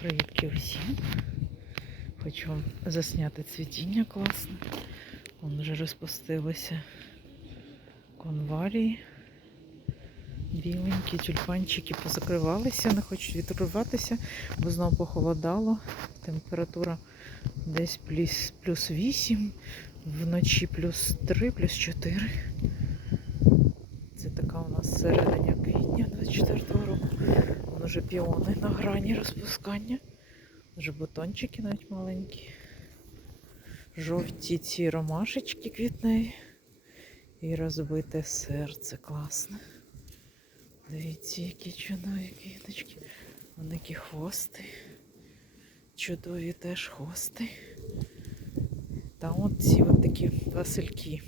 Привітки усім. Хочу вам засняти цвітіння класне. Вон вже розпустилися конвалії. Біленькі тюльпанчики позакривалися, не хочуть відкриватися, бо знову похолодало. Температура десь плюс, плюс 8, вночі плюс 3, плюс 4. Це така у нас середина квітня 24-го року. Вон уже піони на грані розпускання. Вже бутончики навіть маленькі. Жовті ці ромашечки квітневі. І розбите серце класне. Дивіться, які чудові квіточки. Вони які хвости. Чудові теж хвости. Та от ці от такі васильки.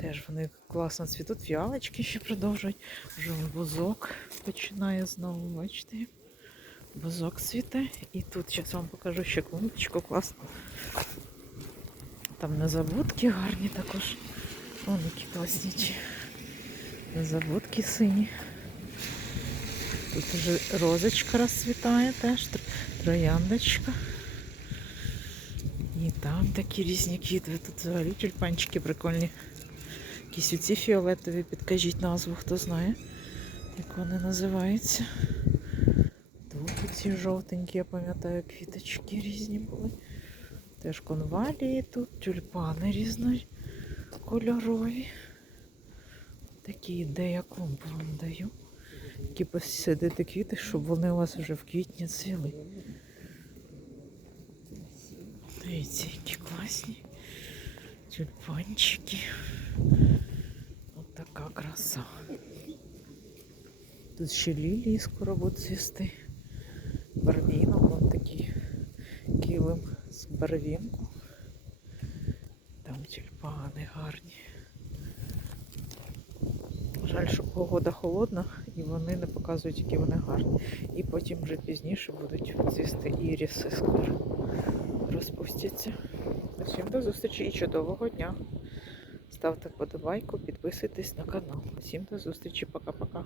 Теж вони класно цвітуть, фіалочки ще продовжують. Вже бузок починає знову, бачите. Бузок цвіте. І тут зараз вам покажу ще клумбочку класно. Там незабудки гарні також. Вон які класнічі. Незабудки сині. Тут вже розочка розцвітає теж, трояндочка. І там такі різні квіти. Тут взагалі тюльпанчики прикольні. Якісь оці фіолетові, підкажіть назву, хто знає, як вони називаються. Тут ці жовтенькі, я пам'ятаю, квіточки різні були. Теж конвалії тут, тюльпани різнокольорові. Такі ідея клумб вам даю. Які посадити квіти, щоб вони у вас вже в квітні цвіли. Дивіться, які класні тюльпанчики. Така краса. Тут ще лілії скоро будуть цвісти. Барвінок, вон такий килим з барвінку. Там тюльпани гарні. Жаль, що погода холодна і вони не показують, які вони гарні. І потім вже пізніше будуть цвісти іріси скоро розпустяться. Всім до зустрічі і чудового дня. Ставте вподобайку, підписуйтесь на канал. Всім до зустрічі, пока-пока.